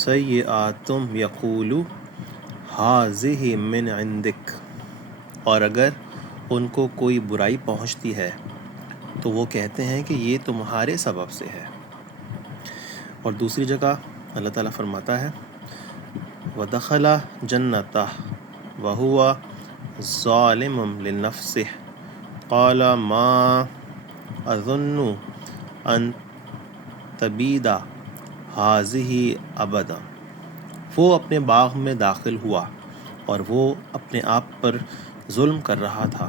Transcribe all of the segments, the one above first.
سیئاتم یقولو ہاذہ من عندک، اور اگر ان کو کوئی برائی پہنچتی ہے تو وہ کہتے ہیں کہ یہ تمہارے سبب سے ہے۔ اور دوسری جگہ اللہ تعالیٰ فرماتا ہے وَدَخَلَ جَنَّتَهُ وَهُوَ ظَالِمٌ لِنَفْسِهِ قَالَ مَا أَظُنُّ أَن تَبِیدَ هَٰذِهِ أَبَدًا، وہ اپنے باغ میں داخل ہوا اور وہ اپنے آپ پر ظلم کر رہا تھا۔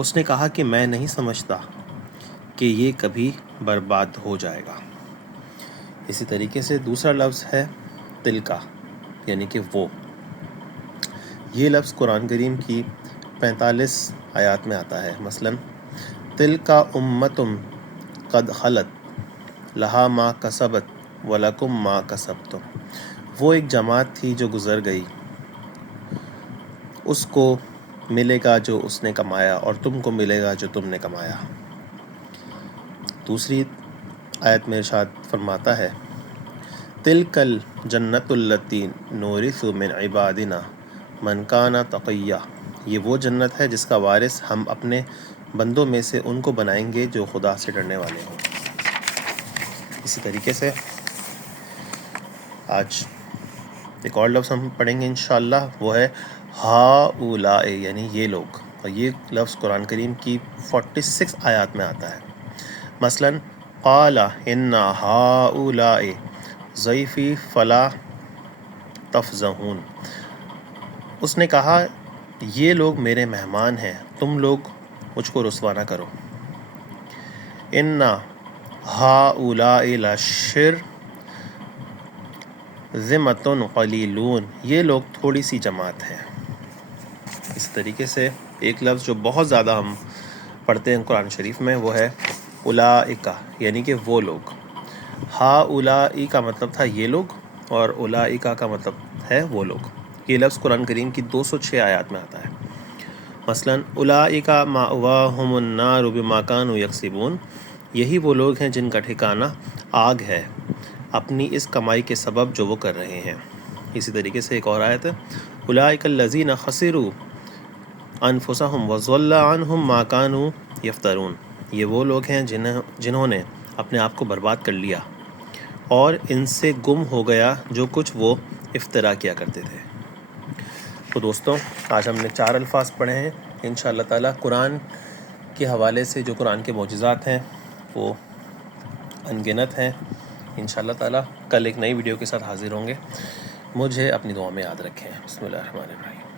اس نے کہا کہ میں نہیں سمجھتا کہ یہ کبھی برباد ہو جائے گا۔ اسی طریقے سے دوسرا لفظ ہے تلکا، یعنی کہ وہ۔ یہ لفظ قرآن کریم کی 45 آیات میں آتا ہے۔ مثلاً تلکا امتم قد خلت لہا ما کسبت ولکم ما کسبتم، وہ ایک جماعت تھی جو گزر گئی، اس کو ملے گا جو اس نے کمایا اور تم کو ملے گا جو تم نے کمایا۔ دوسری آیت میں ارشاد فرماتا ہے تلک الجنۃ التی نورث من عبادنا من کان تقیا، یہ وہ جنت ہے جس کا وارث ہم اپنے بندوں میں سے ان کو بنائیں گے جو خدا سے ڈرنے والے ہوں۔ اسی طریقے سے آج ایک اور لفظ ہم پڑھیں گے انشاءاللہ، وہ ہے ہؤلاء، یعنی یہ لوگ، اور یہ لفظ قرآن کریم کی 46 آیات میں آتا ہے۔ مثلاً قال ان ہؤلاء ضیفی فلا تفضحون، اس نے کہا یہ لوگ میرے مہمان ہیں، تم لوگ مجھ کو رسوا نہ کرو۔ ان ہؤلاء لشرذمۃ قلیلون، یہ لوگ تھوڑی سی جماعت ہیں۔ اس طریقے سے ایک لفظ جو بہت زیادہ ہم پڑھتے ہیں قرآن شریف میں وہ ہے اولئک، یعنی کہ وہ لوگ۔ ہؤلاء کا مطلب تھا یہ لوگ، اور اولئک کا مطلب ہے وہ لوگ۔ یہ لفظ قرآن کریم کی 206 آیات میں آتا ہے۔ مثلاً اولئک مأواہم النار بما کانوا یکسبون، یہی وہ لوگ ہیں جن کا ٹھکانہ آگ ہے اپنی اس کمائی کے سبب جو وہ کر رہے ہیں۔ اسی طریقے سے ایک اور آیت ہے اولئک الذین خسروا انفسہم وضل عنہم ما کانوا یفترون، یہ وہ لوگ ہیں جنہوں نے اپنے آپ کو برباد کر لیا اور ان سے گم ہو گیا جو کچھ وہ افترا کیا کرتے تھے۔ تو دوستوں، آج ہم نے 4 الفاظ پڑھے ہیں۔ انشاءاللہ تعالیٰ قرآن کے حوالے سے جو قرآن کے معجزات ہیں وہ انگنت ہیں۔ انشاءاللہ تعالیٰ کل ایک نئی ویڈیو کے ساتھ حاضر ہوں گے۔ مجھے اپنی دعا میں یاد رکھیں۔ بسم اللہ الرحمن الرحیم۔